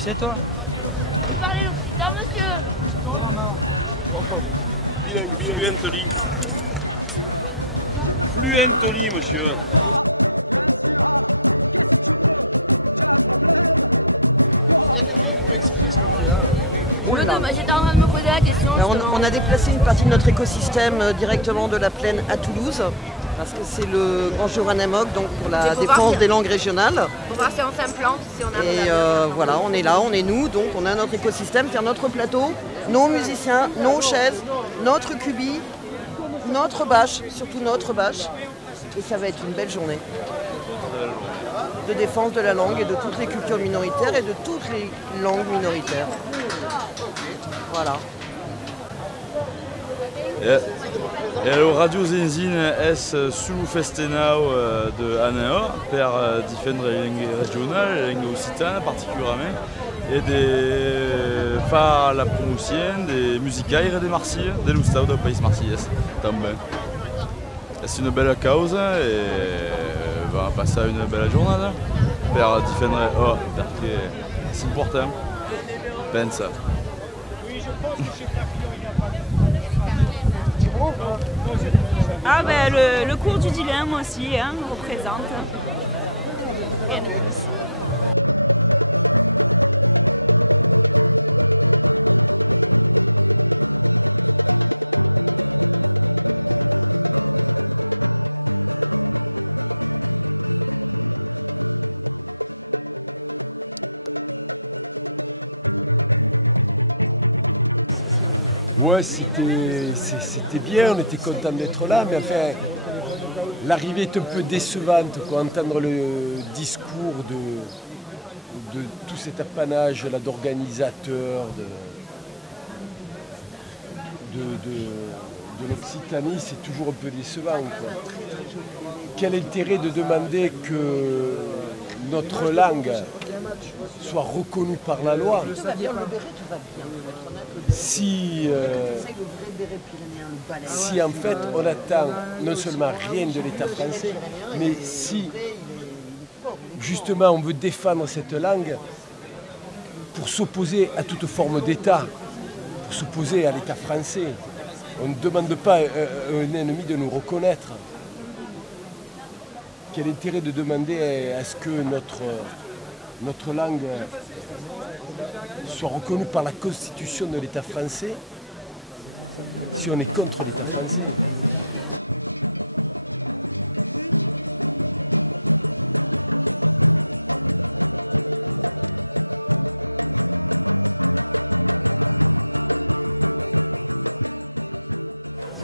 sais toi? Fluently. Fluently, monsieur. J'étais en train de me poser la question. On a déplacé une partie de notre écosystème directement de la plaine à Toulouse, parce que c'est le Grand Juranamok, donc pour la défense des langues régionales. Pour voir si on s'implante, si on a. Et voilà, on est là, on est nous, donc on a notre écosystème, c'est notre plateau, nos musiciens, nos chaises, notre cubi, notre bâche, surtout notre bâche. Et ça va être une belle journée de défense de la langue et de toutes les cultures minoritaires et de toutes les langues minoritaires. Voilà. E lo Radio Zenzin es su festenau de aneo per difendre le lingue regionali, le lingue occitane particularmente, e de fa la promotion des musicaires e de Marsiglia, dell'Ustau del país marsigliese também. È una bella causa e va passare una bella giornata per difendere perché è importante. Pensa. Ah ben le cours du dilemme aussi hein, représente. Ouais, c'était bien, on était content d'être là, mais enfin, l'arrivée est un peu décevante, quoi, entendre le discours de tout cet apanage là, d'organisateurs de l'Occitanie, c'est toujours un peu décevant, quoi. Quel intérêt de demander que notre langue soit reconnue par la loi si en fait on attend non seulement rien de l'État français, mais si justement on veut défendre cette langue pour s'opposer à toute forme d'État, pour s'opposer à l'État français. On ne demande pas à un ennemi de nous reconnaître. Quel intérêt de demander à ce que notre langue soit reconnue par la Constitution de l'État français si on est contre l'État français?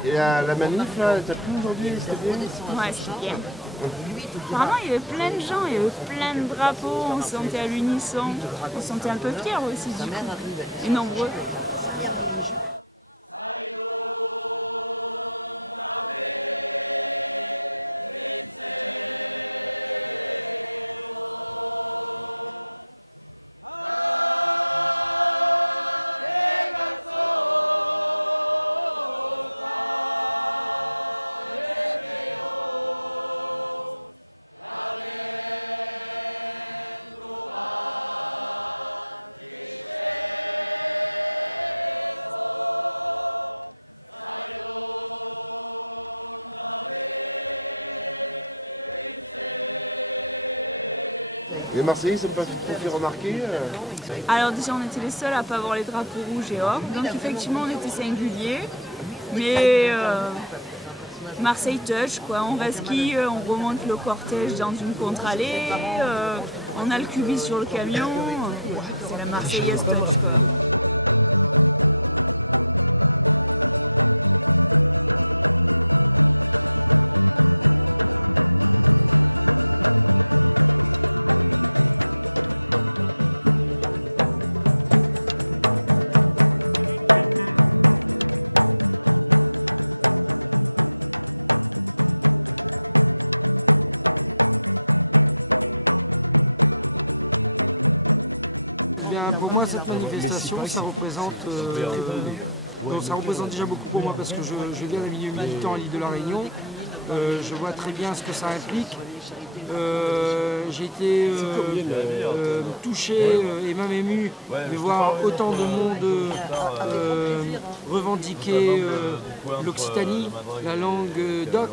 Et la manif, là, t'as plu aujourd'hui? C'était bien? Ouais, c'était bien. Apparemment, il y avait plein de gens, il y avait plein de drapeaux, on se sentait à l'unisson, on se sentait un peu fiers aussi du coup, et nombreux. Les Marseillais, ça peut te fait remarquer Alors déjà, on était les seuls à pas avoir les drapeaux rouges et or, donc effectivement on était singuliers, mais Marseille touch quoi, on va ski, on remonte le cortège dans une contre-allée, on a le cubi sur le camion, c'est la Marseillaise touch quoi. Pour moi, cette manifestation, ça représente déjà beaucoup pour moi parce que je viens d'un milieu militant à l'île de la Réunion Je vois très bien ce que ça implique. J'ai été touché et même ému de voir autant de monde revendiquer l'Occitanie, la langue d'oc.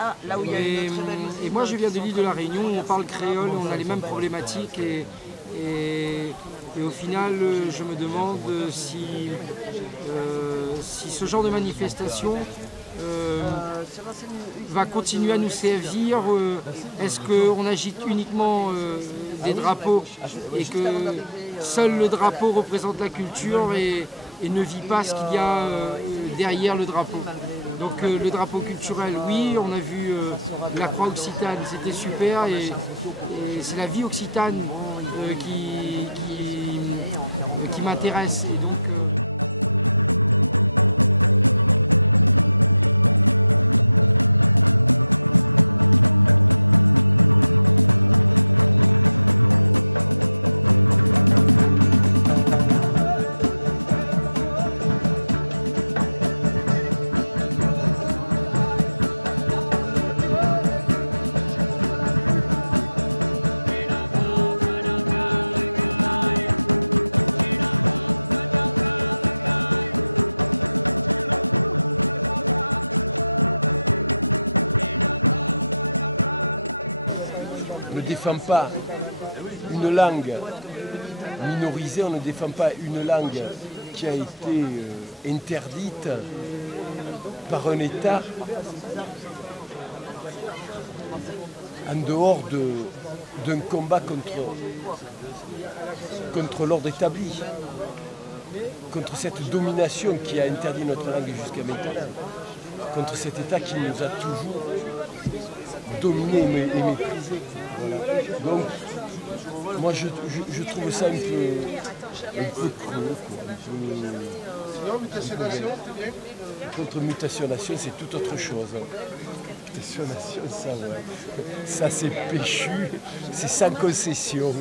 Ah, là où il y a une très belle Et moi je viens de l'île de la Réunion, on parle créole, on a les mêmes problématiques et au final je me demande si ce genre de manifestation va continuer à nous servir. Est-ce qu'on agite uniquement des drapeaux et que seul le drapeau représente la culture et ne vit pas ce qu'il y a derrière le drapeau? Donc le drapeau culturel, oui, on a vu la croix occitane, c'était super et c'est la vie occitane qui m'intéresse. Et donc, On ne défend pas une langue minorisée, on ne défend pas une langue qui a été interdite par un État en dehors d'un combat contre l'ordre établi, contre cette domination qui a interdit notre langue jusqu'à maintenant, contre cet État qui nous a toujours dominés et méprisés. Voilà. Donc, moi je trouve ça un peu creux, quoi, Sinon, mutation-nation, c'est bien. Contre mutation-nation, c'est tout autre chose. Mutation-nation, ça, ouais. Ça, c'est péchu, c'est sans concession.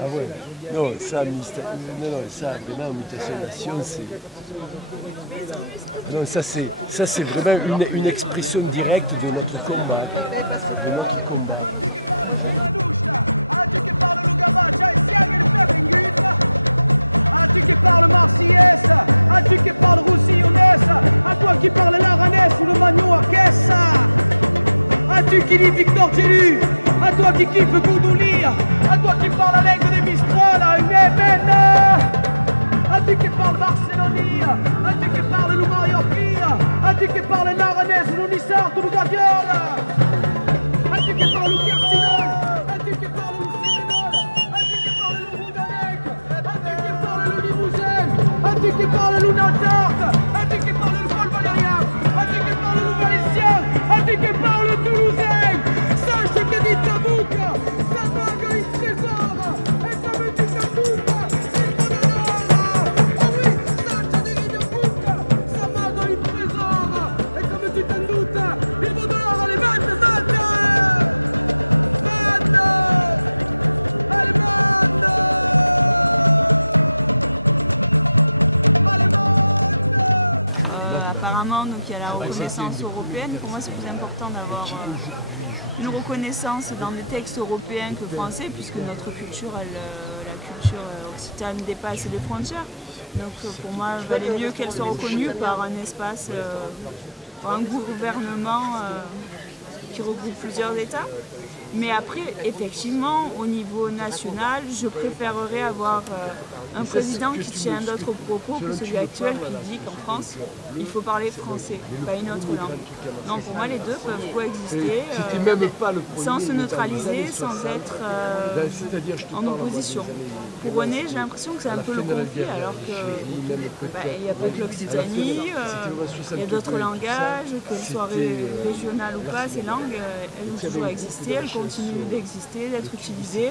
Ah ouais. Non, ça, vraiment, mutation-nation, c'est... Non, ça, c'est vraiment une expression directe de notre combat. À tu qui parle marseillaise, à tu qui parle roussillonnaise, à toi qui parle l'aranaise ou le magnon à caisse, à tu qui lis Victor Gélu, à toi qui kiffe Goudouli, à toi qui parle la langue des Mistral, à une ébène, à tu qui parle Barcelonie, à tu qui parle le Mariopli, à tu qui parle l'aranaise ou le Nissart ou le Gaviol, à tu qui parle le Carcinol, à tu qui parle le Sénégal, à tu qui parle le Roudanec, à tu qui parle le Limousin, à tu qui parle le Lunatart, à tu qui parle le Paul Valérien, à tu qui parle le Valécien, à tu qui parle le Toulousain. Sache que dit Tabouk, ça vague une trésor, et ça me dit Tabouk, il faut de l'or. Oh oui, sache que dit Tabouk, ça vague une trésor, et ça me dit Tabouk, il faut de l'or, allez, apparemment, donc, il y a la reconnaissance européenne. Pour moi, c'est plus important d'avoir une reconnaissance dans des textes européens que français, puisque notre culture, la culture occitane dépasse les frontières. Donc pour moi, il valait mieux qu'elle soit reconnue par un espace, par un gouvernement qui regroupe plusieurs États. Mais après, effectivement, au niveau national, je préférerais avoir un président qui tient d'autres propos que celui actuel qui dit qu'en France, il faut parler français, pas une autre langue. Non, pour moi, les deux peuvent coexister sans se neutraliser, sans être en opposition. Pour René, j'ai l'impression que c'est un peu le conflit, alors qu'il n'y a pas que l'Occitanie, il y a d'autres langages, qu'elles soient régionales ou pas, ces langues, elles ont toujours existé, elles continuent d'exister, d'être utilisées.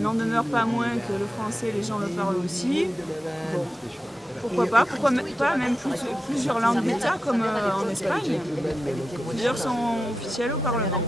N'en demeure pas moins que le français, les gens le parlent aussi. Bon, pourquoi pas même plusieurs langues d'État comme en Espagne. Plusieurs sont officielles au Parlement.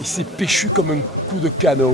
Et c'est péchu comme un coup de canon.